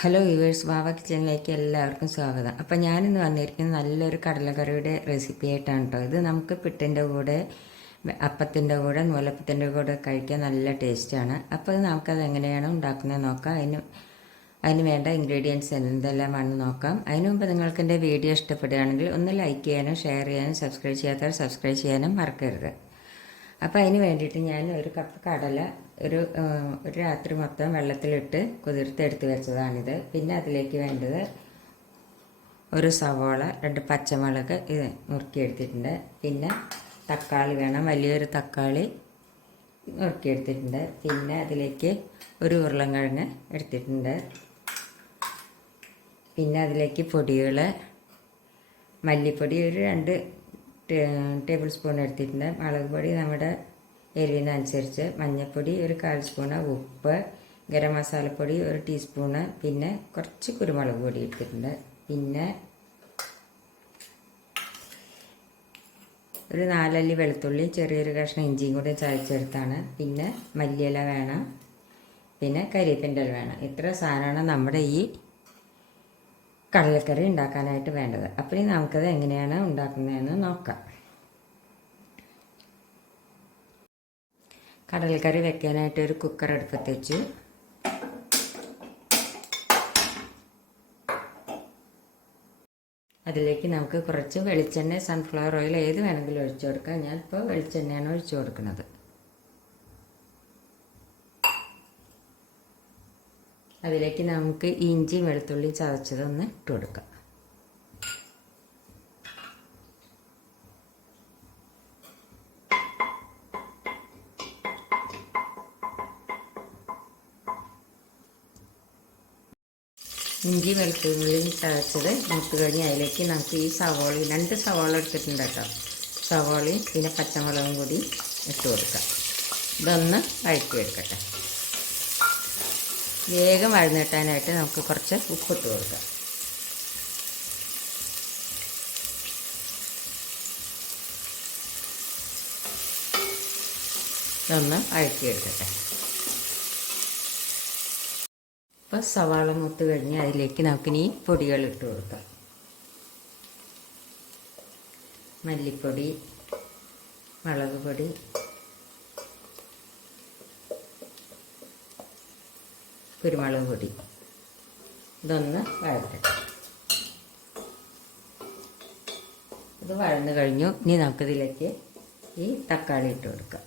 Hello viewers, വാവ കിച്ചണിലേക്ക് എല്ലാവർക്കും സ്വാഗതം. അപ്പോൾ ഞാനിന്ന് വന്നിരിക്കുന്നത് നല്ലൊരു കടലക്കറിയുടെ റെസിപ്പി ആയിട്ടാണ് കേട്ടോ. ഇത് നമുക്ക് പിട്ടിൻ്റെ കൂടെ, അപ്പത്തിൻ്റെ കൂടെ, നൂലപ്പത്തിൻ്റെ കൂടെ കഴിക്കാൻ നല്ല ടേസ്റ്റാണ്. അപ്പോൾ നമുക്കത് എങ്ങനെയാണ് ഉണ്ടാക്കുന്നത് നോക്കാം. അതിന് വേണ്ട ഇൻഗ്രീഡിയൻസ് എന്തെല്ലാമാണെന്ന് നോക്കാം. അതിനു മുമ്പ് നിങ്ങൾക്ക് എൻ്റെ വീഡിയോ ഇഷ്ടപ്പെടുകയാണെങ്കിൽ ഒന്ന് ലൈക്ക് ചെയ്യാനും ഷെയർ ചെയ്യാനും സബ്സ്ക്രൈബ് ചെയ്യാത്തവർ സബ്സ്ക്രൈബ് ചെയ്യാനും മറക്കരുത്. അപ്പോൾ അതിന് വേണ്ടിയിട്ട് ഞാൻ ഒരു കപ്പ് കടല ഒരു രാത്രി മൊത്തം വെള്ളത്തിലിട്ട് കുതിർത്തെടുത്ത് വെച്ചതാണിത്. പിന്നെ അതിലേക്ക് വേണ്ടത് ഒരു സവോള, 2 പച്ചമുളക് ഇത് നുറുക്കിയെടുത്തിട്ടുണ്ട്. പിന്നെ തക്കാളി വേണം, വലിയൊരു തക്കാളി നുറുക്കിയെടുത്തിട്ടുണ്ട്. പിന്നെ അതിലേക്ക് ഒരു ഉരുളൻകിഴങ്ങ് എടുത്തിട്ടുണ്ട്. പിന്നെ അതിലേക്ക് പൊടികൾ, മല്ലിപ്പൊടി ഒരു 2 ടേബിൾ സ്പൂൺ എടുത്തിട്ടുണ്ട്. മുളക് പൊടി നമ്മുടെ എരിവിനനുസരിച്ച്, മഞ്ഞൾപ്പൊടി ഒരു 1/4 സ്പൂണ്, ഉപ്പ്, ഗരം മസാലപ്പൊടി 1 ടീസ്പൂണ്, പിന്നെ കുറച്ച് കുരുമുളക് പൊടി എടുത്തിട്ടുണ്ട്. പിന്നെ ഒരു 4 അല്ലി വെളുത്തുള്ളി, ചെറിയൊരു കഷ്ണം ഇഞ്ചിയും കൂടി ചതച്ചെടുത്താണ്. പിന്നെ മല്ലിയില വേണം, പിന്നെ കരിവേപ്പിൻ്റെ ഇല വേണം. ഇത്ര സാധനമാണ് നമ്മുടെ ഈ കടലക്കറി ഉണ്ടാക്കാനായിട്ട് വേണ്ടത്. അപ്പോൾ നമുക്കത് എങ്ങനെയാണ് ഉണ്ടാക്കുന്നതെന്ന് നോക്കാം. കടലക്കറി വെക്കാനായിട്ട് ഒരു കുക്കർ അടുപ്പത്ത് വെച്ചു. അതിലേക്ക് നമുക്ക് കുറച്ച് വെളിച്ചെണ്ണ, സൺഫ്ലവർ ഓയിൽ ഏത് വേണമെങ്കിലും ഒഴിച്ചു കൊടുക്കാം. ഞാനിപ്പോൾ വെളിച്ചെണ്ണയാണ് ഒഴിച്ചു കൊടുക്കുന്നത്. അതിലേക്ക് നമുക്ക് ഇഞ്ചിയും വെളുത്തുള്ളിയും ചതച്ചതൊന്ന് ഇട്ട് കൊടുക്കാം. ഇഞ്ചി വെളുത്തുള്ളിയും ചതച്ചത് മൂത്ത് കഴിഞ്ഞ് അതിലേക്ക് നമുക്ക് ഈ സവോളയും 2 സവോള എടുത്തിട്ടുണ്ട് കേട്ടോ. സവോളയും പിന്നെ പച്ചമുളകും കൂടി ഇട്ട് കൊടുക്കാം. ഇതൊന്ന് വഴറ്റിയെടുക്കട്ടെ. വേഗം വഴന്നിട്ടാനായിട്ട് നമുക്ക് കുറച്ച് ഉപ്പിട്ട് കൊടുക്കാം. ഇതൊന്ന് വഴറ്റിയെടുക്കട്ടെ. ഇപ്പോൾ സവാള മൂത്ത് കഴിഞ്ഞ് അതിലേക്ക് നമുക്കിനി പൊടികൾ ഇട്ട് കൊടുക്കാം. മല്ലിപ്പൊടി, മുളക് പൊടി, കുരുമുളക് പൊടി. ഇതൊന്ന് വഴറ്റട്ടെ. ഇത് വഴന്ന് കഴിഞ്ഞു. ഇനി നമുക്കിതിലേക്ക് ഈ തക്കാളി ഇട്ട് കൊടുക്കാം.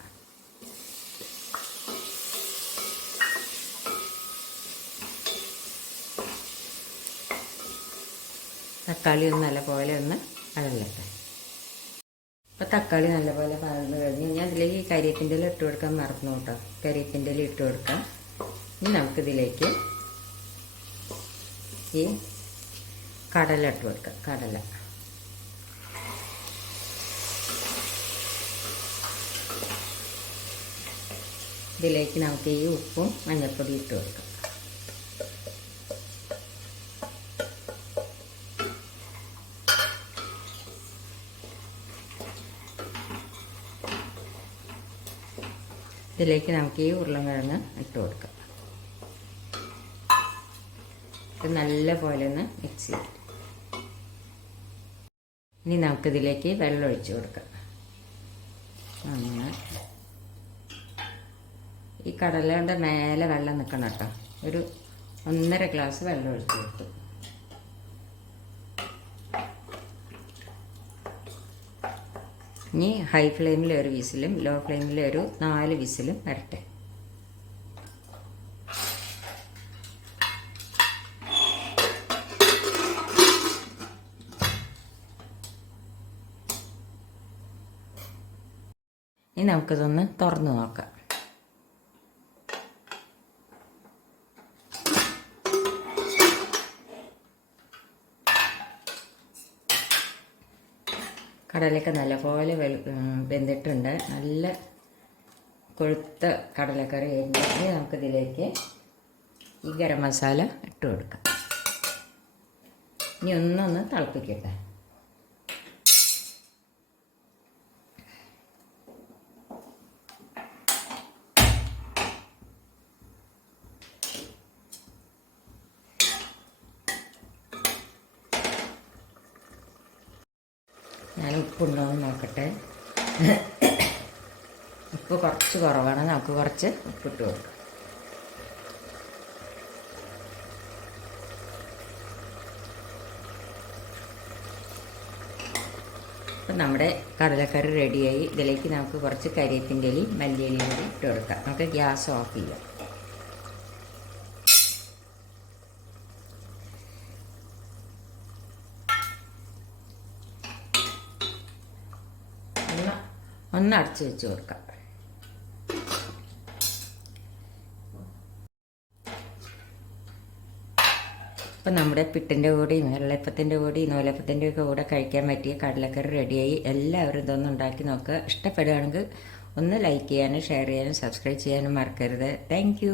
തക്കാളി നല്ലപോലെ ഒന്ന് വഴലട്ടെ. അപ്പോൾ തക്കാളി നല്ലപോലെ വഴന്ന് കഴിഞ്ഞ് ഞാൻ അതിലേക്ക് കരിവേപ്പിൻ്റെ ഇല ഇട്ട് കൊടുക്കാൻ മറന്നു കേട്ടോ. കരിവേപ്പിൻ്റെ ഇല ഇട്ട് കൊടുക്കാം. ഇനി നമുക്കിതിലേക്ക് ഈ കടല ഇട്ട് കൊടുക്കാം. കടല ഇതിലേക്ക് നമുക്ക് ഈ ഉപ്പും മഞ്ഞൾപ്പൊടി ഇട്ട് കൊടുക്കാം. ഇതിലേക്ക് നമുക്ക് ഈ ഉരുളൻകിഴങ്ങ് ഇട്ട് കൊടുക്കാം. ഇത് നല്ല പോലെ ഒന്ന് മിക്സ് ചെയ്യാം. ഇനി നമുക്കിതിലേക്ക് വെള്ളം ഒഴിച്ച് കൊടുക്കാം. ഈ കടലയുടെ മേലെ വെള്ളം നിൽക്കണം കേട്ടോ. ഒരു 1.5 ഗ്ലാസ് വെള്ളം ഒഴിച്ച് കൊടുത്തു. ഇനി ഹൈ ഫ്ലെയിമിൽ ഒരു വിസിലും ലോ ഫ്ലെയിമിൽ ഒരു 4 വിസിലും വരട്ടെ. ഇനി നമുക്കിതൊന്ന് തുറന്ന് നോക്കാം. കടലയൊക്കെ നല്ലപോലെ വെന്തിട്ടുണ്ട്. നല്ല കൊഴുത്ത കടലക്കറി കഴിഞ്ഞ് നമുക്കിതിലേക്ക് ഈ ഗരം മസാല ഇട്ട് കൊടുക്കാം. ഇനി ഒന്നൊന്ന് തിളപ്പിക്കട്ടെ. ഞാൻ ഉപ്പുണ്ടോ എന്ന് നോക്കട്ടെ. ഉപ്പ് കുറച്ച് കുറവാണ്, നമുക്ക് കുറച്ച് ഉപ്പിട്ട് കൊടുക്കാം. അപ്പം നമ്മുടെ കടലക്കറി റെഡിയായി. ഇതിലേക്ക് നമുക്ക് കുറച്ച് കരിയേപ്പിൻ്റെ ഇലയും മല്ലിയിലയും കൂടി ഇട്ട് കൊടുക്കാം. നമുക്ക് ഗ്യാസ് ഓഫ് ചെയ്യാം. ഒന്ന് അടച്ച് വെച്ച് കൊടുക്കാം. ഇപ്പം നമ്മുടെ പിട്ടിൻ്റെ കൂടെയും വെള്ളയപ്പത്തിൻ്റെ കൂടെയും നൂലപ്പത്തിൻ്റെ ഒക്കെ കൂടെ കഴിക്കാൻ പറ്റിയ കടലക്കറി റെഡിയായി. എല്ലാവരും ഇതൊന്നും ഉണ്ടാക്കി നോക്കുക. ഇഷ്ടപ്പെടുകയാണെങ്കിൽ ഒന്ന് ലൈക്ക് ചെയ്യാനും ഷെയർ ചെയ്യാനും സബ്സ്ക്രൈബ് ചെയ്യാനും മറക്കരുത്. താങ്ക്